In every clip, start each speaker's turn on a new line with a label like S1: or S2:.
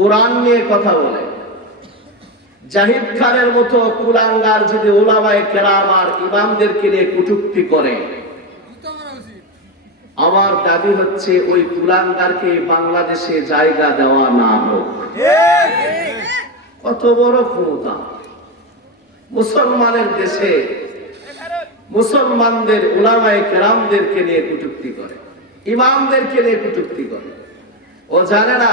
S1: কোরআন নিয়ে কথা বলে। জাহিদ খানের মতো কুলাঙ্গার যদি ওলামায় কেরাম আর ইমামদেরকে নিয়ে কুটুক্তি করে, আমার দাবি হচ্ছে ওই কুলাঙ্গারকে বাংলাদেশে জায়গা দেওয়া না হোক। কত বড় ক্ষমতা। মুসলমানের দেশে মুসলমানদের ওলামায় কেরামদেরকে নিয়ে কুটুক্তি করে, ইমামদেরকে নিয়ে কুটুক্তি করে। ও জানে না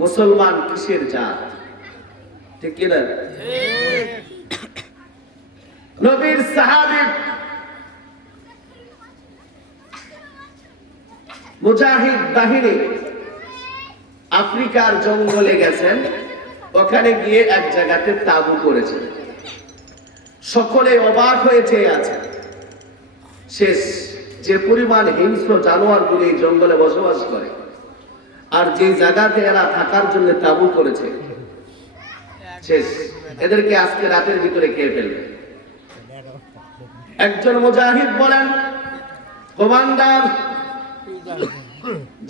S1: মুসলমান কিসের জাত? ঠিক কিনা নবীর সাহাবী মুজাহিদ বাহিনী আফ্রিকার জঙ্গলে গেছেন। ওখানে গিয়ে এক জায়গাতে তাবু করেছেন সকলে অবাক হয়ে চেয়ে আছে শেষ যে পরিমাণ হিংস্র জানোয়ারগুলি জঙ্গলে বসবাস করে। আর যে জায়গাতে এরা থাকার জন্য তাবু করেছে, শেষ। এদেরকে আজকে রাতের ভিতরে খেয়ে ফেলবে। একজন মুজাহিদ বলেন, কমান্ডার,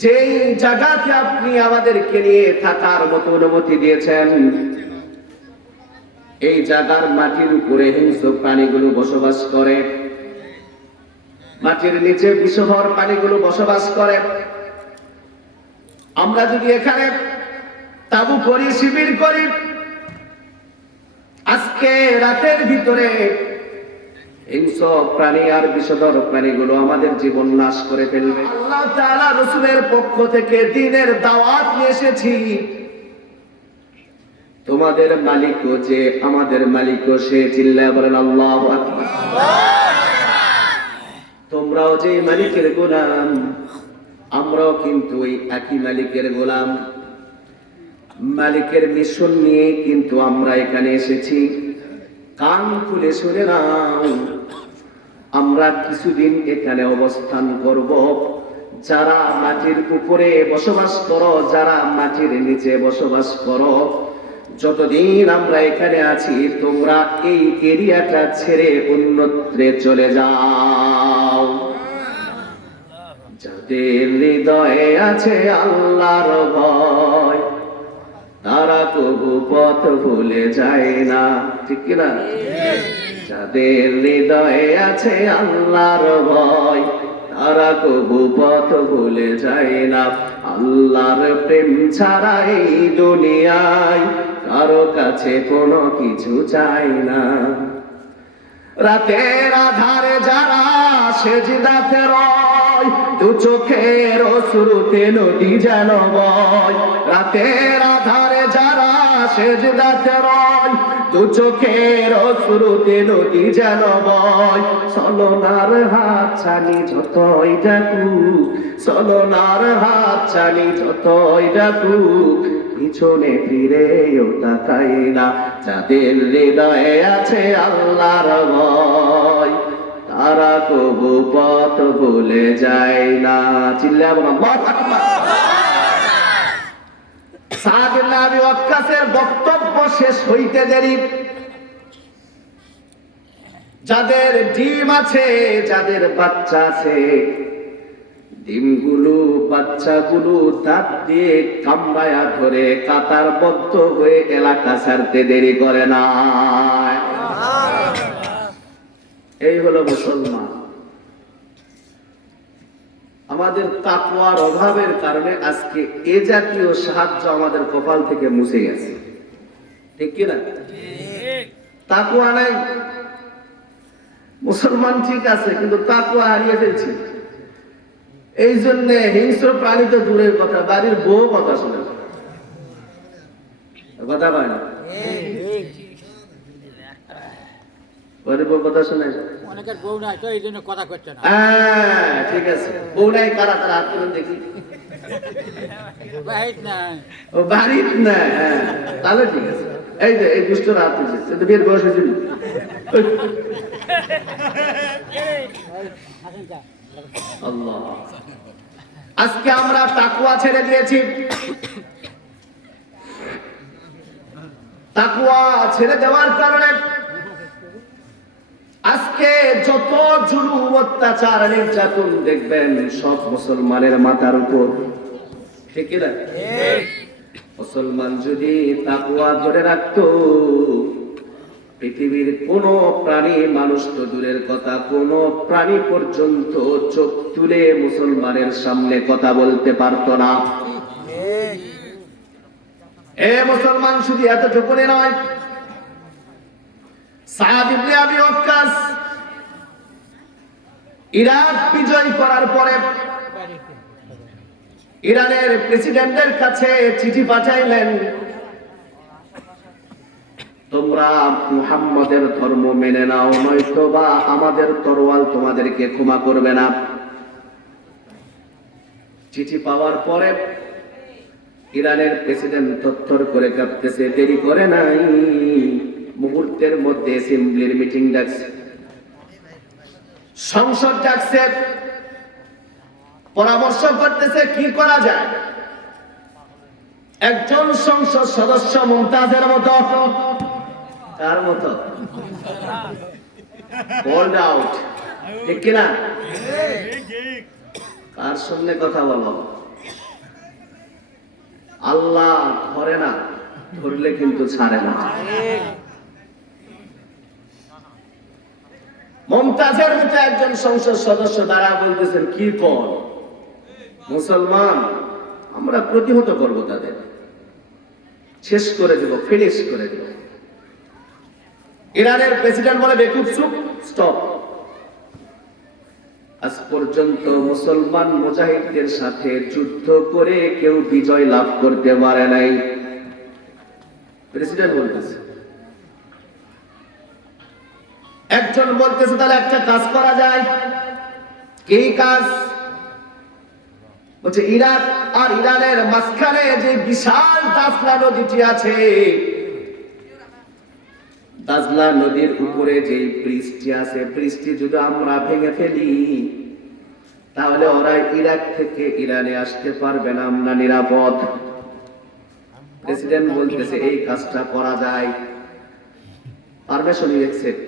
S1: যেই জায়গাতে আপনি আমাদেরকে নিয়ে থাকার মতো অনুমতি দিয়েছেন, এই জায়গার মাটির উপরে হিংস্র প্রাণীগুলো বসবাস করে। মাটির নিচে বিষহর প্রাণীগুলো বসবাস করে। আমরা যদি এখানে তাবু করি শিবির করি আজকে রাতের ভিতরে হিংস্র প্রাণী আর বিষধর প্রাণীগুলো আমাদের জীবন নাশ করে ফেলবে। আল্লাহ তাআলা রসুলের পক্ষ থেকে দিনের দাওয়াত নিয়ে এসেছি। তোমাদের মালিকও যে আমাদের মালিকও সে চিল্লায় বলেন আল্লাহ তোমরাও যে মালিকের গোলাম। আমরাও কিন্তু ওই একই মালিকের গোলাম। মালিকের মিশন নিয়ে কিন্তু আমরা এখানে এসেছি। কান খুলে শুনে আমরা কিছুদিন এখানে অবস্থান করব। যারা মাটির উপরে বসবাস করো, যারা মাটির নিচে বসবাস করো, যতদিন আমরা এখানে আছি, তোমরা এই এরিয়াটা ছেড়ে অন্যত্রে চলে যাও। যাদের হৃদয়ে আছে আল্লাহর ভয়। তারা কবু পথ ভুলে যায় না, ঠিক কিনা? যাদের হৃদয়ে আছে আল্লাহর ভয়, তারা কবু পথ ভুলে যায় না। আল্লাহর প্রেম ছাড়া এই দুনিয়ায় কারও কাছে কোনো কিছু চাই না। রাতের আধারে যারা সেজদাতে রয় দু চোখের শুরুতে নদী যেন বয়। রাতের আধারে যারা সেজদাতে রয়, দু চোখের শুরুতে নদী যেন বয়। সলনার হাত ছানি যতই ডাকু সলনার হাত ছানি যতই ডাকু পিছনে ফিরেও তাকাই না, যাদের হৃদয়ে আছে আল্লাহর ভয়। তারা পথ ভুলে যায় না। চিল্লা বক্তব্য শেষ হইতে দেরি। যাদের ডিম আছে, যাদের বাচ্চা আছে, ডিমগুলো বাচ্চাগুলো দাঁত দিয়ে কামড়ায়া ধরে কাতার বদ্ধ হয়ে এলাকা ছাড়তে দেরি করে না। এই হলো মুসলমান। আমাদের তাকওয়ার অভাবের কারণে আজকে এ জাতীয় সাহায্য আমাদের কপাল থেকে মুছে গেছে। ঠিক কিনা? তাকুয়া নাই। মুসলমান ঠিক আছে, কিন্তু তাকুয়া হারিয়ে ফেলছি। এই জন্য হিংস্র প্রাণী তো দূরের কথা, বাড়ির বউ কথা শুনে কথা পায় না? কথা শুনে
S2: অনেকের বউ নাই তো এই জন্য কথা করছে না।
S1: হ্যাঁ ঠিক আছে। বউ নাই কারা তারা হাত তুলে দেখি।
S2: নাই।
S1: ও হ্যাঁ। তাহলে ঠিক আছে। এই যে এই দুষ্টরা হাত তুলছে সে বিয়ের বয়স হয়েছিল। আল্লাহ। আজকে আমরা তাকুয়া ছেড়ে দিয়েছি। তাকুয়া ছেড়ে দেওয়ার কারণে আজকে যত জুলুম, অত্যাচার, নির্যাতন দেখবেন, সব মুসলমানের মাথার উপর। ঠিক না? মুসলমান যদি তাকুয়া ধরে রাখতো, পৃথিবীর কোন প্রাণী, মানুষ তো দূরের কথা, কোন প্রাণী পর্যন্ত চোখ তুলে মুসলমানের সামনে কথা বলতে পারতো না। এ মুসলমান শুধু এতটুকুনি নয় সাদ ইবনে আবি ওয়াক্কাস ইরাক বিজয় করার পরে ইরানের প্রেসিডেন্টের কাছে চিঠি পাঠাইলেন, তোমরা মুহাম্মদের ধর্ম মেনে নাও নয়তো বা আমাদের তরোয়াল তোমাদেরকে ক্ষমা করবে না। চিঠি পাওয়ার পরে ইরানের প্রেসিডেন্ট থরথর করে কাঁপতেছে দেরি করে নাই। মুহূর্তের মধ্যে অ্যাসেম্বলির মিটিং ডাকছে। সংসদ ডাকছে। পরামর্শ করতেছে, কি করা যায়? একজন সংসদ সদস্য মমতাজের মতো। তার মতো? হোল্ড আউট ঠিক কিনা? কার সঙ্গে কথা বলো? আল্লাহ ধরে না, ধরলে কিন্তু ছাড়ে না। মমতাজের মতো একজন সংসদ সদস্য দ্বারা বলতেছেন, কি কর? মুসলমান, আমরা প্রতিহত করব তাদের। শেষ করে দেব ফিনিশ করে দেব। ইরানের প্রেসিডেন্ট বলে বেকুব, চুপ স্টপ আজ পর্যন্ত মুসলমান মুজাহিদদের সাথে যুদ্ধ করে কেউ বিজয় লাভ করতে পারে নাই। প্রেসিডেন্ট বলতেছে একজন বলতেছে, তাহলে একটা কাজ করা যায়। কি কাজ বলছে ইরাক আর ইরানের মাঝখানে যে বিশাল দাসলা নদীটি আছে দাজলা নদীর উপরে যে ব্রিজটি আছে, ব্রিজটি যদি আমরা ভেঙে ফেলি, তাহলে ওরা ইরাক থেকে ইরানে আসতে পারবে না, আমরা নিরাপদ। প্রেসিডেন্ট বলতেছে, এই কাজটা করা যায়। পারমিশন একসেপ্ট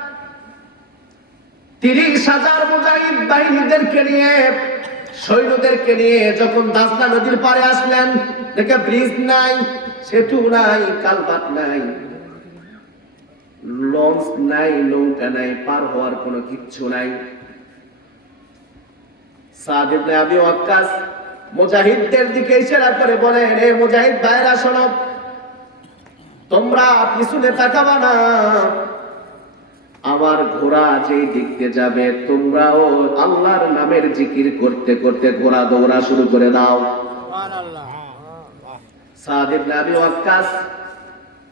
S1: তিরিশ হাজার মুজাহিদ বাহিনীদেরকে নিয়ে, সৈন্যদেরকে নিয়ে যখন দাসনা নদীর পাড়ে আসলেন, দেখে ব্রিজ নাই, সেতু নাই, কালভার্ট নাই, লঞ্চ নাই, নৌকা নাই, পার হওয়ার কোনো কিচ্ছু নাই। সাদ ইবনে আবি মুজাহিদদের দিকে ইশারা করে বলেন হে মুজাহিদ ভাইরা শোনো, তোমরা পিছনে তাকাবা না আমার ঘোড়া যেই দিকতে যাবে তোমরাও আল্লাহর নামের জিকির করতে করতে ঘোড়া দৌড়া শুরু করে দাও। সাদ ইবনে আবি ওয়াক্কাস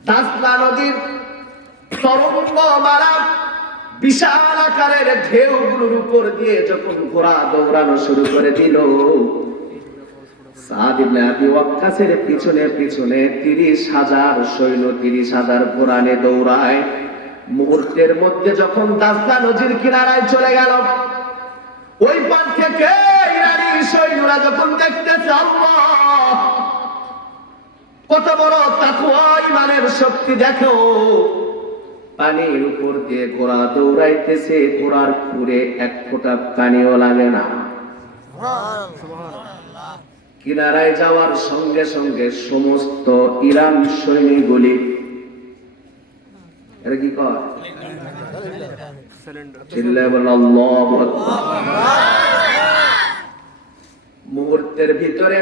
S1: দাসলা নদীর তরঙ্গ বিশাল আকারের ঢেউগুলোর উপর দিয়ে যখন ঘোড়া দৌড়ানো শুরু করে দিল পিছনে পিছনে তিরিশ হাজার সৈন্য তিরিশ হাজার ঘোড়ানে দৌড়ায়। মুহূর্তের মধ্যে যখন দাসলা নদীর কিনারায় চলে গেল, ওই পার থেকে ইরানি সৈন্যরা যখন দেখতেছে কত বড় তাকুয়া ইমানের শক্তি, দেখো! পানির উপর দিয়ে ঘোড়া দৌড়াইতেছে ঘোড়ার পুরে এক ফোঁটা পানিও লাগে না। কিনারায় যাওয়ার সঙ্গে সঙ্গে সমস্ত ইরান সৈনিকগুলি এটা কি কর। মুহূর্তের ভিতরে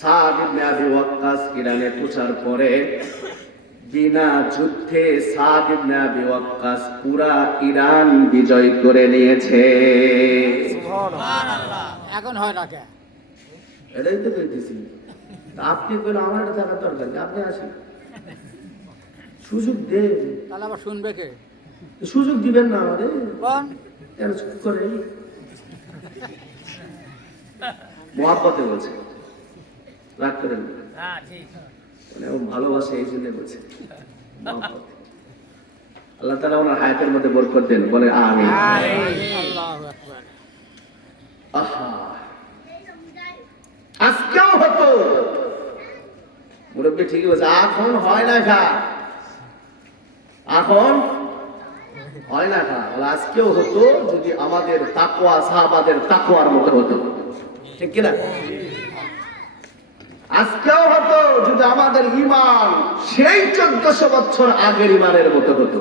S1: সাদ ইবনে ইরানে পৌঁছার পরে বিনা যুদ্ধে সাদ ইবনে আবি ওয়াক্কাস পুরা ইরান বিজয় করে নিয়েছে।
S2: এখন হয় না কে?
S1: এটাই তো কইতেছি। আপনি কইলে আমার এটা থাকার দরকার নেই, আপনি আসেন। সুযোগ দেন
S2: তাহলে আবার শুনবে কে?
S1: সুযোগ দিবেন না আমারে।
S2: কোন?
S1: কেন চুপ করে। মহাপতে বলছে। রাগ করেন না। মানে ও ভালোবাসে এই জন্য বলছে। আল্লাহ তালা ওনার হায়াতের মধ্যে বরকত দেন। বলে আমি
S2: আল্লাহ আকবার।
S1: আহা। আজকেও হতো। মুরব্বী ঠিকই বলছে এখন হয় না খা এখন হয় না না আজকেও হতো যদি আমাদের তাকুয়া সাহাবাদের তাকুয়ার মতো হতো। ঠিক কিনা? আজকেও হতো যদি আমাদের ইমান সেই চোদ্দশো বছর আগের ইমানের মতো হতো।